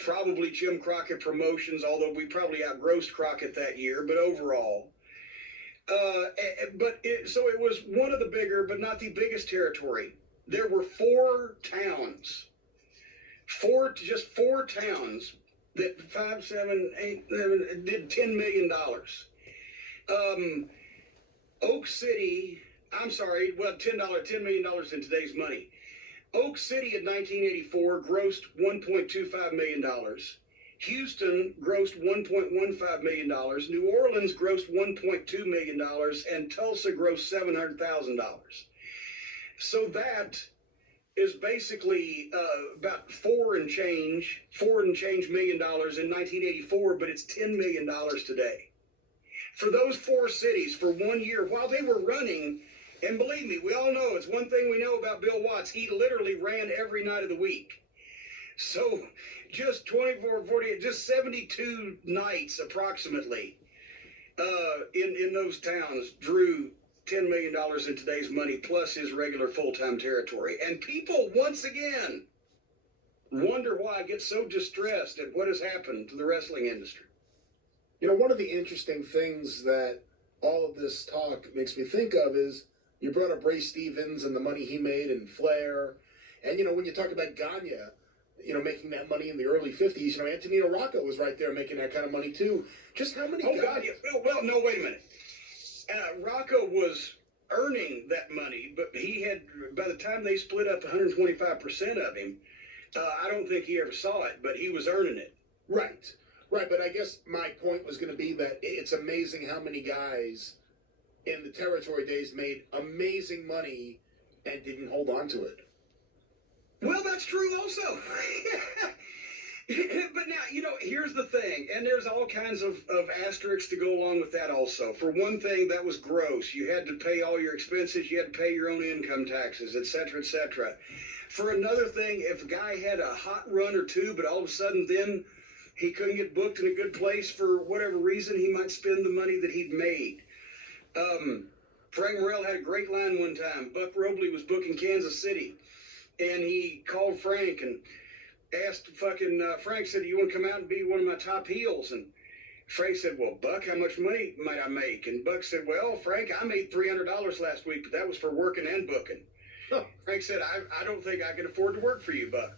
probably Jim Crockett Promotions, although we probably outgrossed Crockett that year, but overall. So it was one of the bigger, but not the biggest territory. There were 4 towns, just four towns, that 5, 7, 8, 11 did $10 million. Oak City, $10 million in today's money. Oak City in 1984 grossed $1.25 million. Houston grossed $1.15 million. New Orleans grossed $1.2 million, and Tulsa grossed $700,000. So that is basically about $4 and change million in 1984, but it's $10 million today. For those 4 cities, for 1 year, while they were running, and believe me, we all know, it's one thing we know about Bill Watts, he literally ran every night of the week. So just 24, 48, just 72 nights approximately in those towns drew $10 million in today's money, plus his regular full-time territory. And people, once again, wonder why I get so distressed at what has happened to the wrestling industry. One of the interesting things that all of this talk makes me think of is you brought up Ray Stevens and the money he made and Flair. And, when you talk about Gagne, making that money in the early 50s, Antonino Rocco was right there making that kind of money too. Just how many guys? God, yeah. Well, no, wait a minute. Rocco was earning that money, but he had, by the time they split up 125% of him, I don't think he ever saw it, but he was earning it. Right, but I guess my point was going to be that it's amazing how many guys in the territory days made amazing money and didn't hold on to it. Well, that's true also. But now, here's the thing, and there's all kinds of asterisks to go along with that also. For one thing, that was gross. You had to pay all your expenses, you had to pay your own income taxes, et cetera, et cetera. For another thing, if a guy had a hot run or two, but all of a sudden then he couldn't get booked in a good place for whatever reason, he might spend the money that he'd made. Frank Morrell had a great line one time. Buck Robley was booking Kansas City, and he called Frank and asked Frank said, "You want to come out and be one of my top heels?" And Frank said, "Well, Buck, how much money might I make?" And Buck said, "Well, Frank, I made $300 last week, but that was for working and booking." Huh. Frank said, I don't think I can afford to work for you, Buck.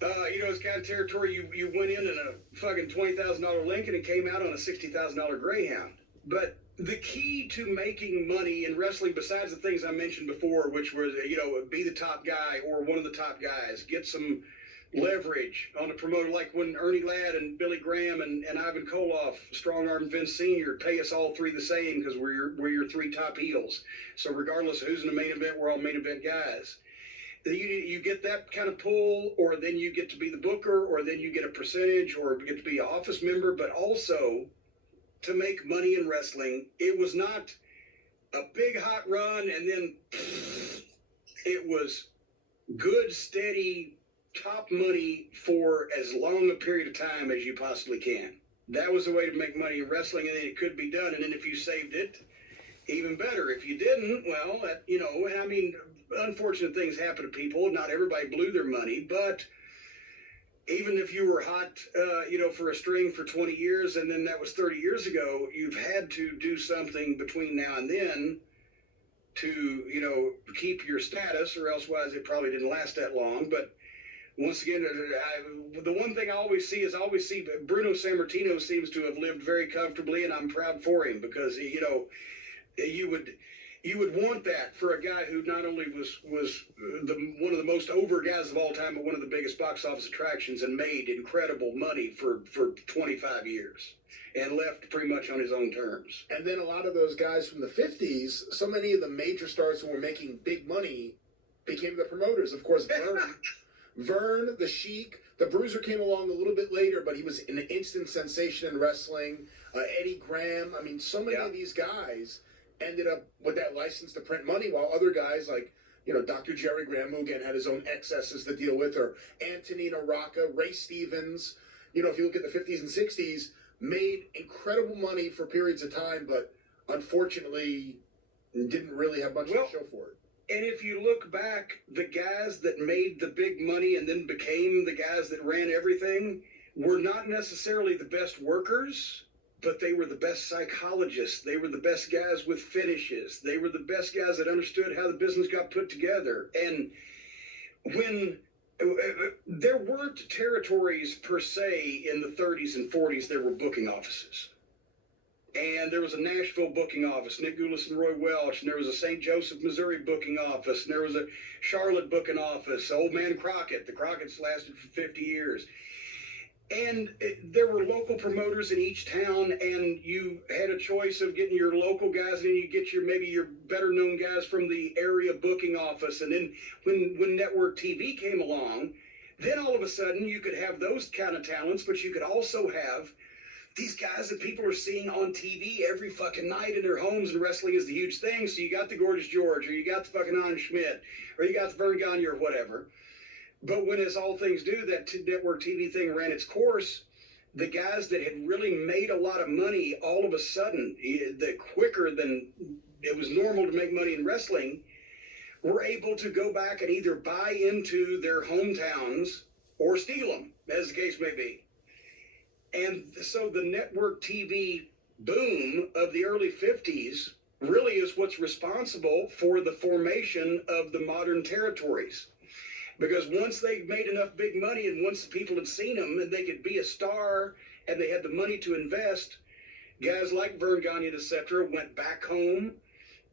It's kind of territory you went in a fucking $20,000 Lincoln and came out on a $60,000 Greyhound. But the key to making money in wrestling, besides the things I mentioned before, which was, be the top guy or one of the top guys, get some leverage on a promoter, like when Ernie Ladd and Billy Graham and Ivan Koloff, Strong Arm Vince Sr. pay us all three the same because we're your three top heels. So regardless of who's in the main event, we're all main event guys. You get that kind of pull, or then you get to be the booker, or then you get a percentage, or get to be an office member. But also, to make money in wrestling, it was not a big hot run and then it was good, steady, top money for as long a period of time as you possibly can. That was the way to make money in wrestling, and then it could be done. And then if you saved it, even better. If you didn't, well, unfortunate things happen to people. Not everybody blew their money, but even if you were hot, for a string for 20 years, and then that was 30 years ago, you've had to do something between now and then to, keep your status, or elsewise it probably didn't last that long. But once again, the one thing I always see Bruno Sammartino seems to have lived very comfortably, and I'm proud for him, because, you would want that for a guy who not only was one of the most over guys of all time, but one of the biggest box office attractions, and made incredible money for 25 years and left pretty much on his own terms. And then a lot of those guys from the 50s, so many of the major stars who were making big money became the promoters. Of course, Vern, the Sheik, the Bruiser came along a little bit later, but he was an instant sensation in wrestling. Eddie Graham, so many of these guys ended up with that license to print money, while other guys like, Dr. Jerry Graham, who again had his own excesses to deal with, or Antonino Rocca, Ray Stevens, if you look at the 50s and 60s, made incredible money for periods of time, but unfortunately didn't really have much to show for it. And if you look back, the guys that made the big money and then became the guys that ran everything were not necessarily the best workers, but they were the best psychologists. They were the best guys with finishes. They were the best guys that understood how the business got put together. And when there weren't territories per se in the 30s and 40s, there were booking offices. And there was a Nashville booking office, Nick Gulas and Roy Welch, and there was a St. Joseph, Missouri booking office, and there was a Charlotte booking office, Old Man Crockett. The Crockett's lasted for 50 years. And there were local promoters in each town, and you had a choice of getting your local guys, and then you get maybe your better known guys from the area booking office. And then when network TV came along, then all of a sudden you could have those kind of talents, but you could also have these guys that people are seeing on TV every fucking night in their homes, and wrestling is the huge thing. So you got the Gorgeous George, or you got the fucking Ann Schmidt, or you got the Vern Gagne, or whatever. But when, as all things do, that network TV thing ran its course, the guys that had really made a lot of money, all of a sudden, quicker than it was normal to make money in wrestling, were able to go back and either buy into their hometowns or steal them, as the case may be. And so the network TV boom of the early 50s really is what's responsible for the formation of the modern territories. Because once they made enough big money, and once the people had seen them and they could be a star and they had the money to invest, guys like Vern Gagne, etc., went back home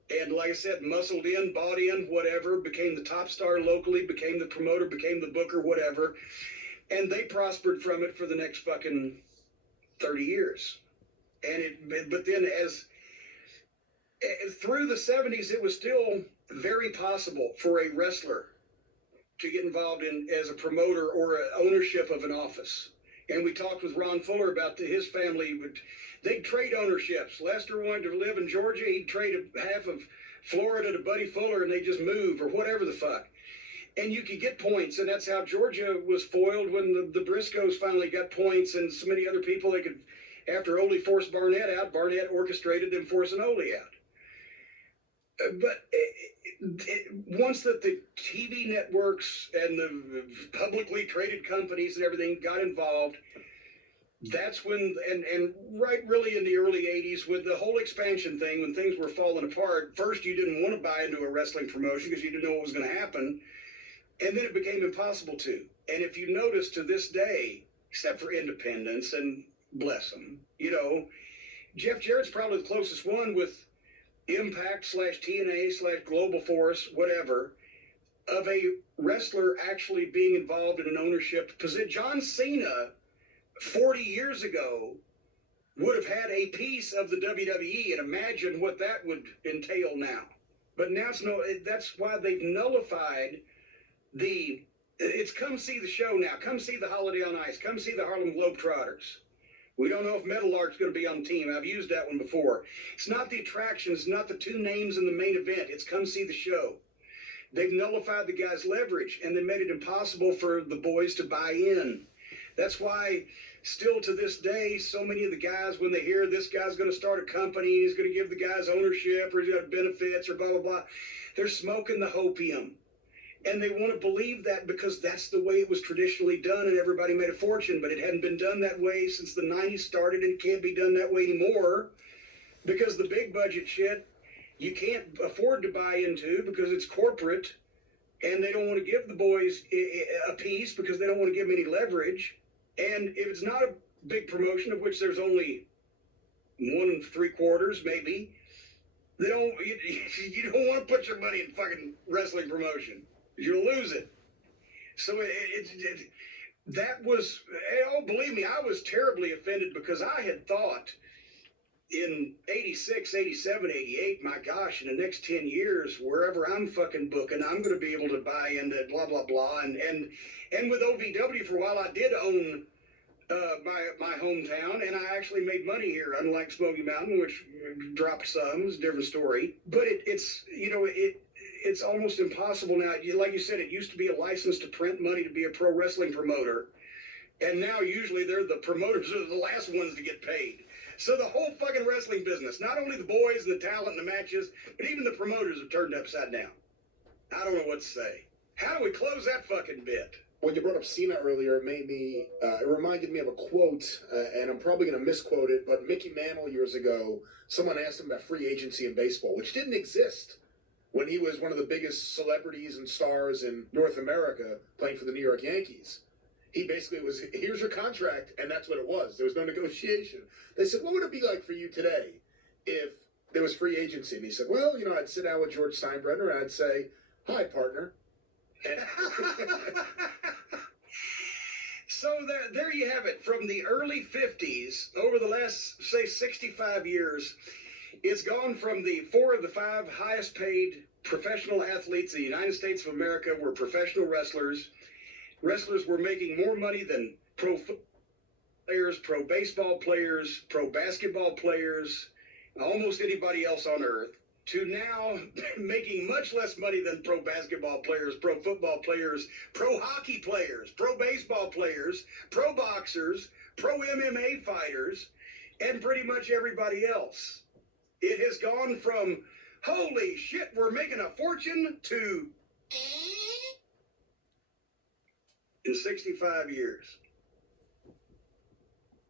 and, like I said, muscled in, bought in, whatever, became the top star locally, became the promoter, became the booker, whatever. And they prospered from it for the next fucking 30 years. But then through the 70s, it was still very possible for a wrestler to get involved in as a promoter or ownership of an office. And we talked with Ron Fuller about his family. They'd trade ownerships. Lester wanted to live in Georgia. He'd trade half of Florida to Buddy Fuller, and they just move or whatever the fuck. And you could get points, and that's how Georgia was foiled when the Briscoes finally got points, and so many other people they could. After Ole forced Barnett out, Barnett orchestrated them forcing Ole out. But once that the TV networks and the publicly traded companies and everything got involved, that's when, and right really in the early 80s with the whole expansion thing, when things were falling apart, first you didn't want to buy into a wrestling promotion because you didn't know what was going to happen. And then it became impossible to. And if you notice to this day, except for independents, and bless them, Jeff Jarrett's probably the closest one with Impact / TNA / Global Force, whatever, of a wrestler actually being involved in an ownership position. John Cena, 40 years ago, would have had a piece of the WWE, and imagine what that would entail now. But now that's why they've nullified it's come see the show now. Come see the Holiday on Ice. Come see the Harlem Globetrotters. We don't know if Metal Art's going to be on the team. I've used that one before. It's not the attraction. It's not the two names in the main event. It's come see the show. They've nullified the guy's leverage, and they made it impossible for the boys to buy in. That's why still to this day, so many of the guys, when they hear this guy's going to start a company, he's going to give the guys ownership or he's got benefits or blah, blah, blah, they're smoking the hopium. And they want to believe that because that's the way it was traditionally done and everybody made a fortune. But it hadn't been done that way since the 90s started, and it can't be done that way anymore because the big budget shit you can't afford to buy into because it's corporate, and they don't want to give the boys a piece because they don't want to give them any leverage. And if it's not a big promotion, of which there's only 1 3/4 maybe, you don't want to put your money in fucking wrestling promotion. You'll lose it. So that was, believe me, I was terribly offended because I had thought in 86, 87, 88, my gosh, in the next 10 years, wherever I'm fucking booking, I'm going to be able to buy into blah, blah, blah. And with OVW for a while, I did own my hometown, and I actually made money here, unlike Smoky Mountain, which dropped some. It's a different story. But it's almost impossible now. Like you said, it used to be a license to print money to be a pro wrestling promoter. And now usually they're the promoters are the last ones to get paid. So the whole fucking wrestling business, not only the boys and the talent and the matches, but even the promoters have turned upside down. I don't know what to say. How do we close that fucking bit? When you brought up Cena earlier, it reminded me of a quote, and I'm probably going to misquote it, but Mickey Mantle years ago, someone asked him about free agency in baseball, which didn't exist when he was one of the biggest celebrities and stars in North America playing for the New York Yankees. He basically was, here's your contract, and that's what it was. There was no negotiation. They said, what would it be like for you today if there was free agency? And he said, well, I'd sit down with George Steinbrenner, and I'd say, hi, partner. So there you have it. From the early 50s, over the last, say, 65 years, it's gone from the 4 of the 5 highest paid professional athletes in the United States of America were professional wrestlers. Wrestlers were making more money than pro players, pro baseball players, pro basketball players, almost anybody else on earth, to now making much less money than pro basketball players, pro football players, pro hockey players, pro baseball players, pro boxers, pro MMA fighters, and pretty much everybody else. It has gone from, holy shit, we're making a fortune, to in 65 years.